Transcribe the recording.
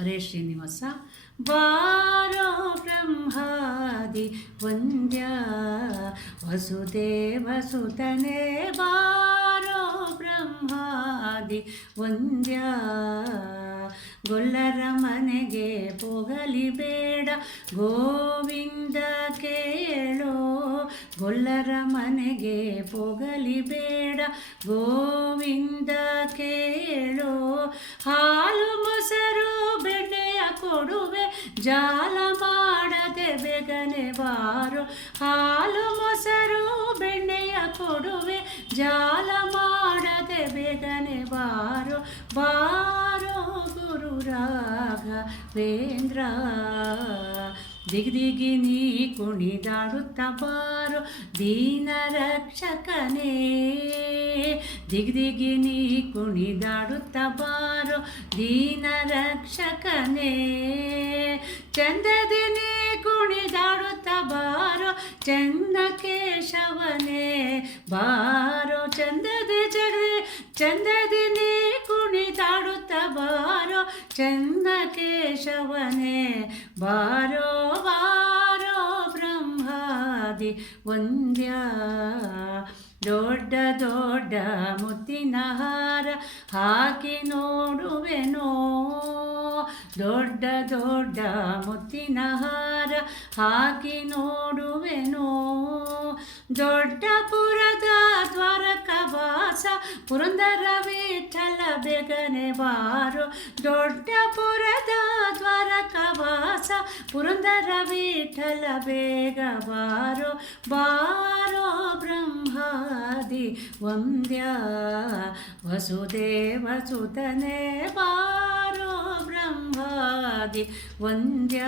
ಹರೇ ಶ್ರೀನಿವಾಸ. ಬಾರೋ ಬ್ರಹ್ಮಾದಿ ವಂದ್ಯ. ವಸುದೇವ ಸುತನೆ ಬಾರೋ ಬ್ರಹ್ಮಾದಿ ವಂದ್ಯ. ಗೊಲ್ಲರ ಮನೆಗೆ ಪೋಗಲಿ ಬೇಡ, ಗೋವಿಂದ ಕೇಳೋ. ಗೊಲ್ಲರ ಮನೆಗೆ ಪೋಗಲಿ ಬೇಡ, ಗೋವಿಂದ ಕೇಳೋ. ಹಾಲು ಮೊಸರು ಕೊಡುವೆ ಜಾಲ ಮಾಡದೆ ಬೇಗನೆ ಬಾರೋ ಹಾಲು ಮೊಸರು ಬೆಣ್ಣೆಯ ಕೊಡುವೆ ಜಾಲ ಮಾಡದೆ ಬೇಗನೆ ಬಾರೋ ಬಾರೋ ಗುರು ರಾಘವೇಂದ್ರ ದಿಗ್ದಿಗಿ ನೀ ಕುಣಿದಾಡುತ್ತ ಬಾರೋ ದೀನ ರಕ್ಷಕನೇ ದಿಗ್ದಿಗಿ ನೀ ಕುಣಿದಾಡುತ್ತ ಬಾರೋ ದೀನ ರಕ್ಷಕನೇ. ಚಂದದಿ ನೀ ಕುಣಿದಾಡುತ್ತ ಬಾರೋ ಚಂದ ಕೇಶವನೇ ಬಾರೋ ಚಂದದಿ ಜಗದೆ ಚಂದದಿ ನೀ ಕುಣಿದಾಡುತ್ತ ಬಾರೋ ಚಂದ ಕೇಶವನೇ ಬಾರೋ ಬಾರೋ ಬ್ರಹ್ಮಾದಿ ವಂದ್ಯ ದೊಡ್ಡ ದೊಡ್ಡ ಮುತ್ತಿನ ಹಾರ ಹಾಕಿ ನೋಡುವೆನೋ? ದೊಡ್ಡ ದೊಡ್ಡ ಮುತ್ತಿನ ಹಾರ ಹಾಕಿ ನೋಡುವೆನೋ? ದೊಡ್ಡಪುರದ ದ್ವಾರಕ ವಾಸ ಪುರಂದರ ವಿಠಲ ಬೇಗನೆ ಬಾರು. ದೊಡ್ಡಪುರದ ದ್ವಾರಕ ಪುರಂದರ ವಿಠಲ ಬೇಗ ಬಾರೋ ಬಾರೋ ಬ್ರಹ್ಮಾದಿ ವಂದ್ಯ. ವಸುದೇವ ಸುತನೆ ಬಾರೋ ಬ್ರಹ್ಮಾದಿ ವಂದ್ಯ.